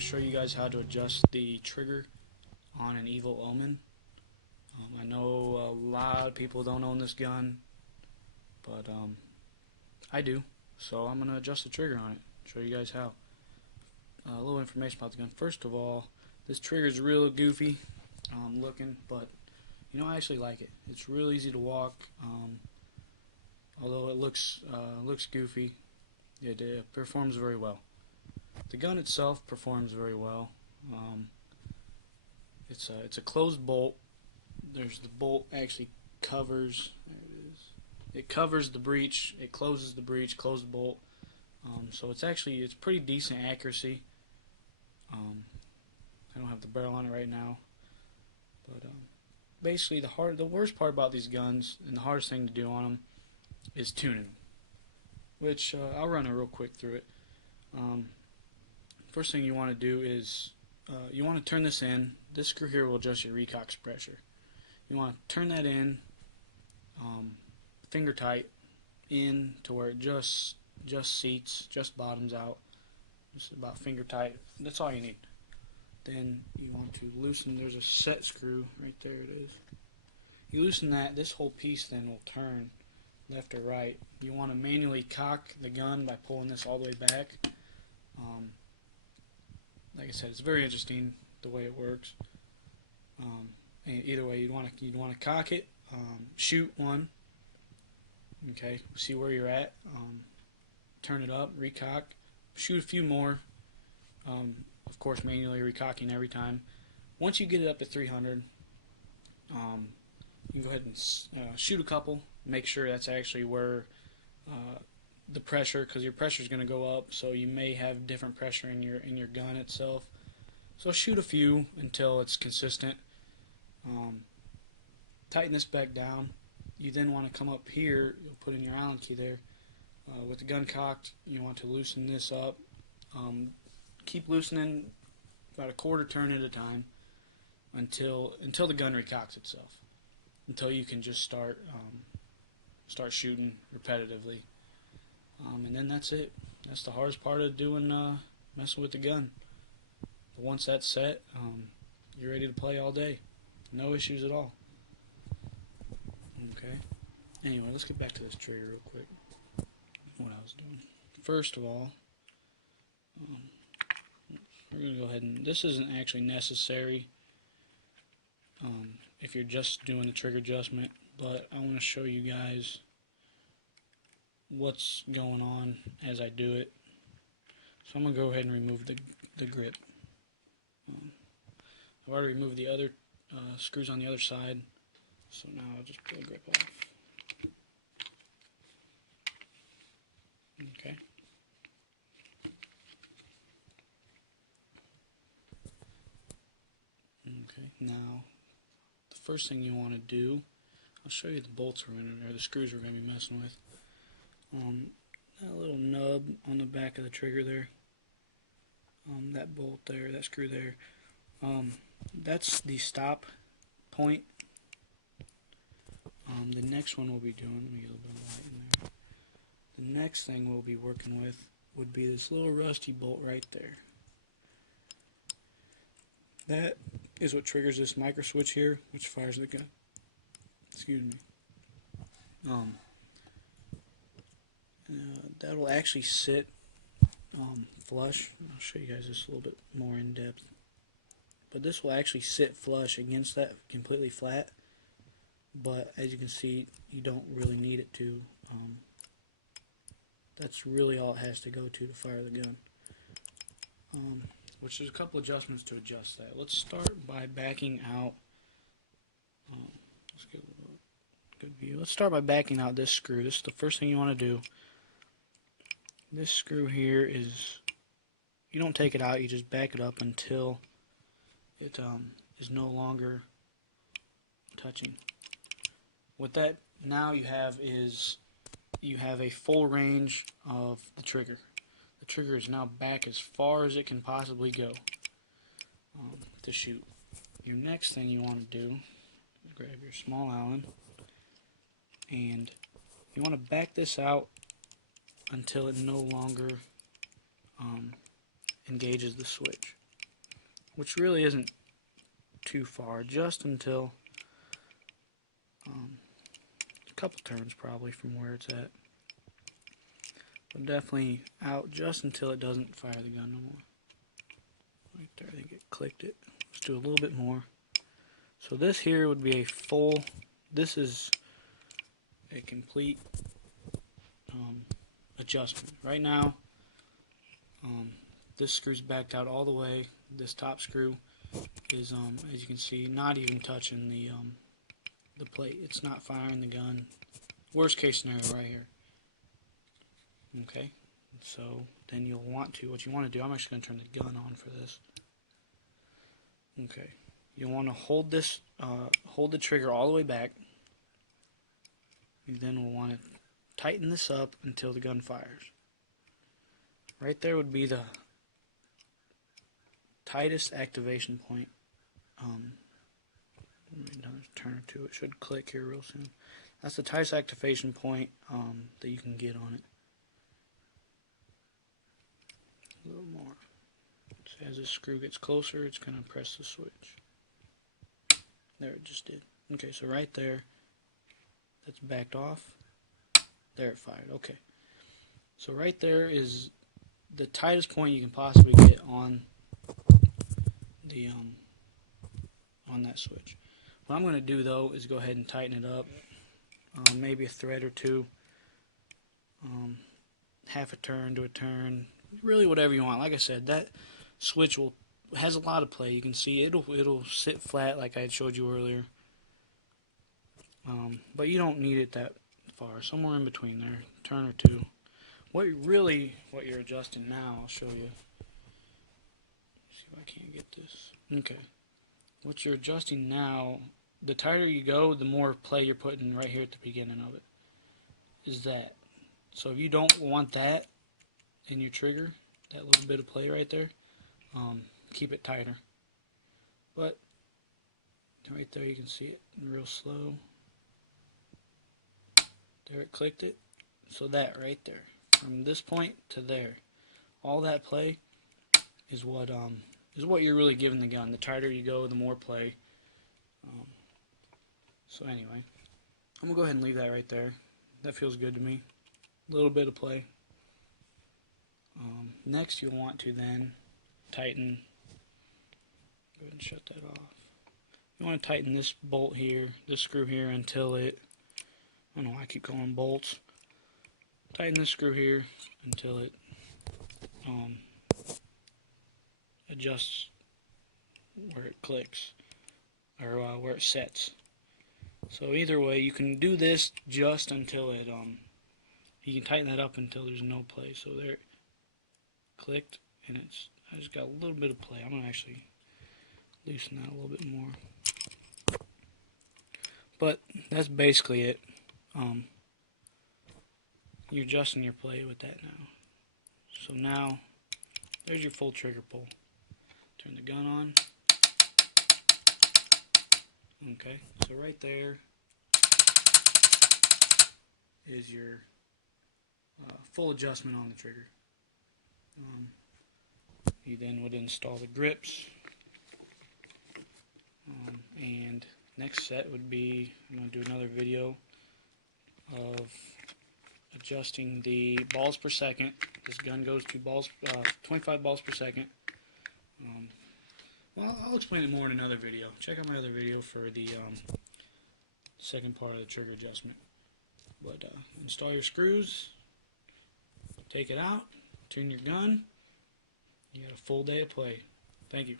to show you guys how to adjust the trigger on an evil omen. I know a lot of people don't own this gun, but I do, so I'm going to adjust the trigger on it, show you guys how. A little information about the gun. First of all, this trigger is real goofy looking, but I actually like it. It's real easy to walk, although it looks goofy. It performs very well. The gun itself performs very well. It's a closed bolt. There's the bolt actually covers. There it is. It covers the breech. It closes the breech. Closed bolt. So it's pretty decent accuracy. I don't have the barrel on it right now, but basically the worst part about these guns and the hardest thing to do on them is tuning, which I'll run a real quick through it. First thing you want to do is you want to turn this in. This screw here will adjust your recox pressure. You want to turn that in finger tight in to where it just seats, just bottoms out, just about finger tight. That's all you need. Then you want to loosen. There's a set screw right there. It is. You loosen that. This whole piece then will turn left or right. You want to manually cock the gun by pulling this all the way back. Like I said, it's very interesting the way it works. And either way, you'd want to cock it, shoot one. Okay, see where you're at. Turn it up, recock, shoot a few more. Of course, manually recocking every time. Once you get it up to 300, you can go ahead and shoot a couple. Make sure that's actually where the pressure, because your pressure is going to go up, so you may have different pressure in your gun itself. So shoot a few until it's consistent. Tighten this back down. You then want to come up here. You'll put in your Allen key there. With the gun cocked, you want to loosen this up. Keep loosening about a quarter turn at a time until the gun recocks itself. Until you can just start shooting repetitively. And then that's it. That's the hardest part of doing messing with the gun. But once that's set, you're ready to play all day. No issues at all. Okay. Anyway, let's get back to this trigger real quick. What I was doing. First of all, we're going to go ahead and, this isn't actually necessary if you're just doing the trigger adjustment, but I want to show you guys what's going on as I do it. So I'm going to go ahead and remove the grip. I've already removed the other screws on the other side, so now I'll just pull the grip off. Okay. Okay, now the first thing you want to do, I'll show you the bolts we're going to, or the screws we're going to be messing with. That little nub on the back of the trigger there, that bolt there, that screw there, that's the stop point. The next one we'll be doing, let me get a little bit of light in there. The next thing we'll be working with would be this little rusty bolt right there. That is what triggers this micro switch here, which fires the gun. Excuse me. That'll actually sit flush. I'll show you guys this a little bit more in depth. But this will actually sit flush against that, completely flat. But as you can see, you don't really need it to. That's really all it has to go to fire the gun. Which there's a couple adjustments to adjust that. Let's start by backing out. Let's get a good view. Let's start by backing out this screw. This is the first thing you want to do. This screw here is, you don't take it out, you just back it up until it is no longer touching. What that now you have is you have a full range of the trigger. The trigger is now back as far as it can possibly go to shoot. Your next thing you want to do is grab your small Allen and you want to back this out until it no longer engages the switch. which really isn't too far, just until a couple turns probably from where it's at. But definitely out just until it doesn't fire the gun no more. Right there, I think it clicked it. Let's do a little bit more. So this here would be a full, this is a complete adjustment. Right now, this screw's backed out all the way. This top screw is, as you can see, not even touching the plate. It's not firing the gun. Worst case scenario right here. Okay, so then you'll want to, what you want to do, I'm actually going to turn the gun on for this. Okay, you'll want to hold this, hold the trigger all the way back. You then will want to tighten this up until the gun fires. Right there would be the tightest activation point. Turn it to, it should click here real soon. That's the tightest activation point that you can get on it. A little more. So as this screw gets closer, it's going to press the switch. There, it just did. Okay, so right there, that's backed off. There, it fired. Okay. So right there is the tightest point you can possibly get on the on that switch. What I'm going to do though is go ahead and tighten it up, maybe a thread or two, half a turn to a turn, really whatever you want. Like I said, that switch has a lot of play. You can see it'll sit flat like I had showed you earlier, but you don't need it that far. Somewhere in between there, turn or two. What you're adjusting now, I'll show you. See if I can't get this. Okay. What you're adjusting now, the tighter you go, the more play you're putting right here at the beginning of it. Is that. So if you don't want that in your trigger, that little bit of play right there, keep it tighter. But right there you can see it real slow. There, it clicked it. So that right there, from this point to there, all that play is what you're really giving the gun. The tighter you go, the more play. So anyway, I'm gonna go ahead and leave that right there. That feels good to me. A little bit of play. Next, you'll want to then tighten. Go ahead and shut that off. You want to tighten this bolt here, this screw here, until it. I don't know why I keep calling them bolts. Tighten this screw here until it adjusts where it clicks, or where it sets. So either way, you can do this just until it, you can tighten that up until there's no play. So there, it clicked, and I just got a little bit of play. I'm going to actually loosen that a little bit more. But that's basically it. You're adjusting your play with that now. So now, there's your full trigger pull. Turn the gun on. Okay, so right there is your full adjustment on the trigger. You then would install the grips, and next set would be, I'm going to do another video of adjusting the balls per second. This gun goes to 25 balls per second. Well, I'll explain it more in another video. Check out my other video for the second part of the trigger adjustment. But install your screws, take it out, turn your gun. You got a full day of play. Thank you.